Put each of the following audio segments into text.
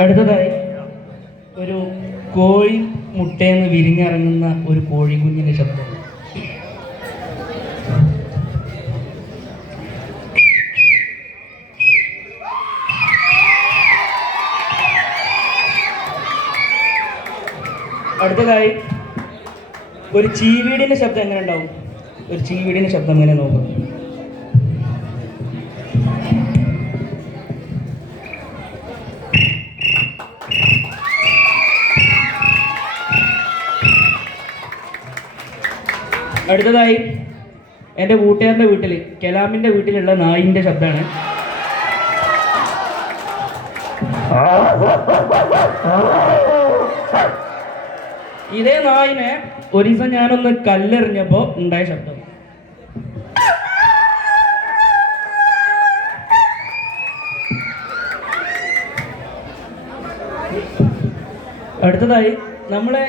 അടുത്തതായി ഒരു കോഴി മുട്ടയെന്ന് വിരിഞ്ഞിറങ്ങുന്ന ഒരു കോഴിക്കുഞ്ഞിന്റെ ശബ്ദം. അടുത്തതായി ഒരു ചീവീടിന്റെ ശബ്ദം എങ്ങനെ ഉണ്ടാവും? ഒരു ചീവീടിന്റെ ശബ്ദം എങ്ങനെ നോക്കും? അടുത്തതായി എന്റെ കൂട്ടുകാരന്റെ വീട്ടിൽ കലാമിന്റെ വീട്ടിലുള്ള നായിന്റെ ശബ്ദമാണ്. ഇതേ നായിനെ ഒരു ദിവസം ഞാനൊന്ന് കല്ലെറിഞ്ഞപ്പോൾ ഉണ്ടായ ശബ്ദം. അടുത്തതായി നമ്മളെ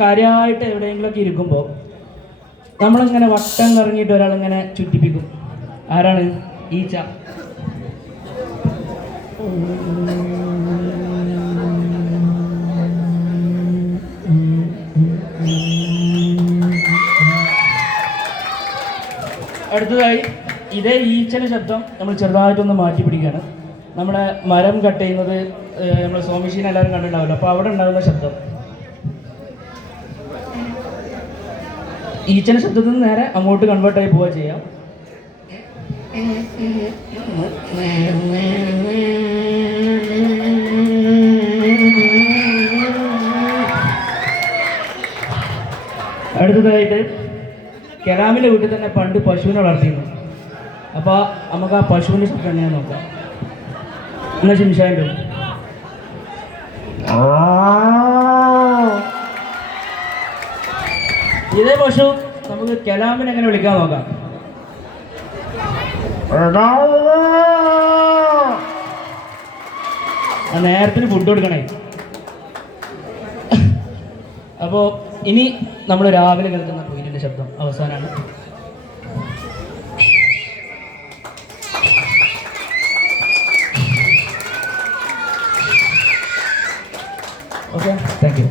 കാര്യമായിട്ട് എവിടെയെങ്കിലുമൊക്കെ ഇരിക്കുമ്പോൾ നമ്മളിങ്ങനെ വട്ടം കറങ്ങിയിട്ട് ഒരാളിങ്ങനെ ചുറ്റിപ്പിക്കും. ആരാണ്? ഈച്ച. അടുത്തതായി ഇതേ ഈച്ചയുടെ ശബ്ദം നമ്മൾ ചെറുതായിട്ടൊന്ന് മാറ്റി പിടിക്കുകയാണ് നമ്മുടെ മരം കട്ട് ചെയ്യുന്നത് നമ്മൾ സോമിഷീൻ എല്ലാവരും കണ്ടിട്ടുണ്ടാവില്ല? അപ്പോൾ അവിടെ ഉണ്ടാകുന്ന ശബ്ദം. ഈച്ചയുടെ ശബ്ദത്തിൽ നിന്ന് നേരെ അങ്ങോട്ട് കൺവേർട്ട് ആയി പോവുക ചെയ്യാം. അടുത്തതായിട്ട് കലാമിന്റെ വീട്ടിൽ തന്നെ പണ്ട് പശുവിനെ വളർത്തിയിരുന്നു. അപ്പോൾ നമുക്ക് ആ പശുവിന്റെ ശബ്ദം എങ്ങനെ നോക്കാം. എന്നാ ശിംഷാന്റെ ഇതേ പശു നമുക്ക് കലാമിനെ എങ്ങനെ വിളിക്കാൻ നോക്കാം? നേരത്തിന് ഫുഡ് കൊടുക്കണേ. അപ്പോൾ ഇനി നമ്മൾ രാവിലെ കേൾക്കുന്ന കുയിലിന്റെ ശബ്ദം അവസാനമാണ് ഓക്കെ താങ്ക് യു